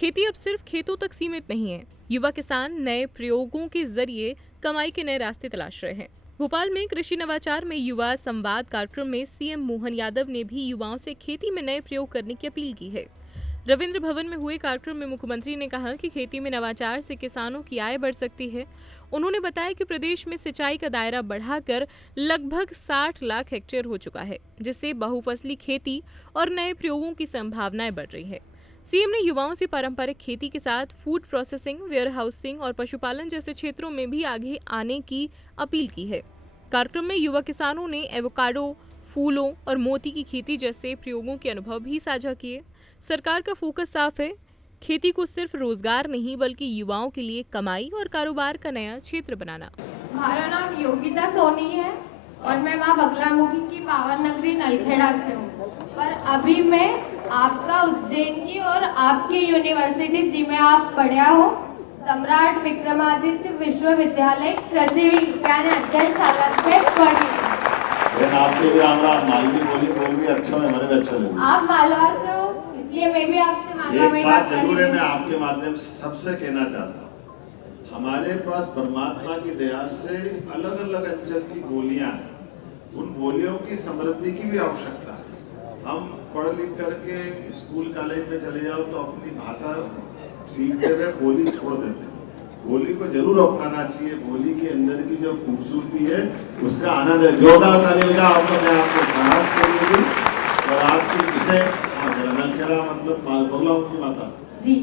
खेती अब सिर्फ खेतों तक सीमित नहीं है। युवा किसान नए प्रयोगों के जरिए कमाई के नए रास्ते तलाश रहे हैं। भोपाल में कृषि नवाचार में युवा संवाद कार्यक्रम में सीएम मोहन यादव ने भी युवाओं से खेती में नए प्रयोग करने की अपील की है। रविंद्र भवन में हुए कार्यक्रम में मुख्यमंत्री ने कहा कि खेती में नवाचार से किसानों की आय बढ़ सकती है। उन्होंने बताया कि प्रदेश में सिंचाई का दायरा बढ़ाकर लगभग 60 लाख हेक्टेयर हो चुका है, जिससे बहुफसली खेती और नए प्रयोगों की संभावनाएं बढ़ रही है। सीएम ने युवाओं से पारंपरिक खेती के साथ फूड प्रोसेसिंग, वेयर हाउसिंग और पशुपालन जैसे क्षेत्रों में भी आगे आने की अपील की है। कार्यक्रम में युवा किसानों ने एवोकाडो, फूलों और मोती की खेती जैसे प्रयोगों के अनुभव भी साझा किए। सरकार का फोकस साफ है, खेती को सिर्फ रोजगार नहीं बल्कि युवाओं के लिए कमाई और कारोबार का नया क्षेत्र बनाना। हमारा नाम योगिता सोनी है और मैं माँ बगलामुखी की पावन नगरी नलखेड़ा से हूँ। पर अभी मैं आपका उज्जैन की और आपकी यूनिवर्सिटी जिसमें आप पढ़ा हो, सम्राट विक्रमादित्य विश्वविद्यालय कृषि विज्ञान अध्ययन शाला से पढ़ी। आपके ग्रामरा मालवी बोली अच्छा है, हमारे अच्छा लगे। आप मालवा से हो, इसलिए मैं भी आपसे मालवा में बात जरूर है। मैं आपके माध्यम से सबसे कहना चाहता हूँ, हमारे पास परमात्मा की दया से अलग अलग अंचल की बोलियां हैं। उन बोलियों की समृद्धि की भी आवश्यकता है। हम पढ़ लिख करके स्कूल कॉलेज में चले जाओ तो अपनी भाषा सीखते हुए बोली छोड़ देते हैं। बोली को जरूर अपनाना चाहिए। बोली के अंदर की जो खूबसूरती है उसका आनंद है। जोरदार तालियां आपको खास करेगी। और आपकी विषय नलखेड़ा मतलब बगलामुखी माता जी,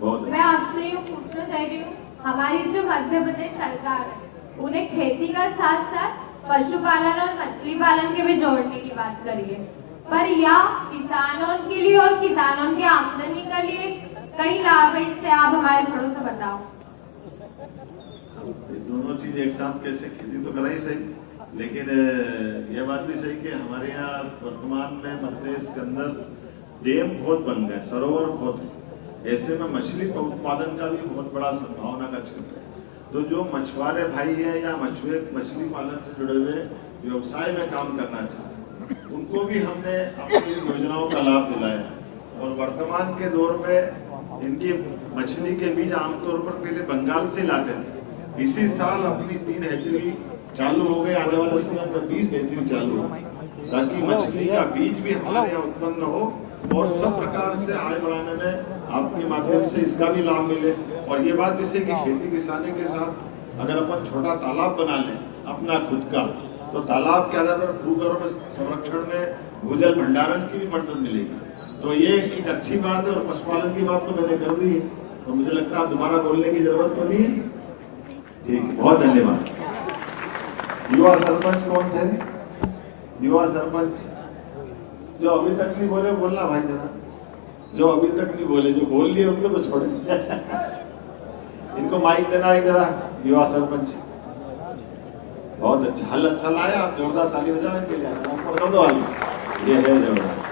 बहुत। मैं आपसे यूँ पूछना चाह रही हूँ, हमारी जो मध्य प्रदेश सरकार है उन्हें खेती का साथ साथ पशुपालन और मछली पालन के भी जोड़ने की बात करिए, पर यह किसानों के लिए और किसानों की आमदनी के लिए कई लाभ है। इससे आप हमारे थोड़ा सा बताओ। दोनों चीज एक साथ कैसे, खेती तो करा ही सही, लेकिन यह बात भी सही कि हमारे यहाँ वर्तमान में मध्य प्रदेश के अंदर डैम बहुत बन गए, सरोवर बहुत है। ऐसे में मछली उत्पादन का भी बहुत बड़ा संभावना का क्षेत्र है। तो जो मछुआरे भाई है या मछली पालन से जुड़े हुए व्यवसाय में काम करना चाहते हैं, उनको भी हमने अपनी योजनाओं का लाभ दिलाया। और वर्तमान के दौर में इनकी मछली के बीज आमतौर पर पहले बंगाल से लाते थे। इसी साल अपनी 3 हैचरी चालू हो गए। आने वाले समय में 20 हैचरी चालू हो, ताकि मछली का बीज भी हमारे यहाँ उत्पन्न हो और सब प्रकार से आय बढ़ाने में आपके माध्यम से इसका भी लाभ मिले। और ये बात भी सही कि खेती किसानी के साथ अगर अपन छोटा तालाब बना लें अपना खुद का, तो तालाब के आधार पर भूगर्भ संरक्षण में भूजल भंडारण की भी मदद मिलेगी। तो ये एक अच्छी बात है। और पशुपालन की बात तो मैंने कर दी, तो मुझे लगता है दोबारा बोलने की जरूरत तो नहीं। ठीक, बहुत धन्यवाद। युवा सरपंच कौन थे? युवा सरपंच जो अभी तक नहीं बोले, बोलना भाई जरा। जो अभी तक नहीं बोले, जो बोल लिए उनको तो छोड़े। इनको माइक देना है जरा। युवा सरपंच बहुत अच्छा, हल अच्छा लाया। आप जोरदार ताली बजाओ इनके लिए। ये है जोरदार।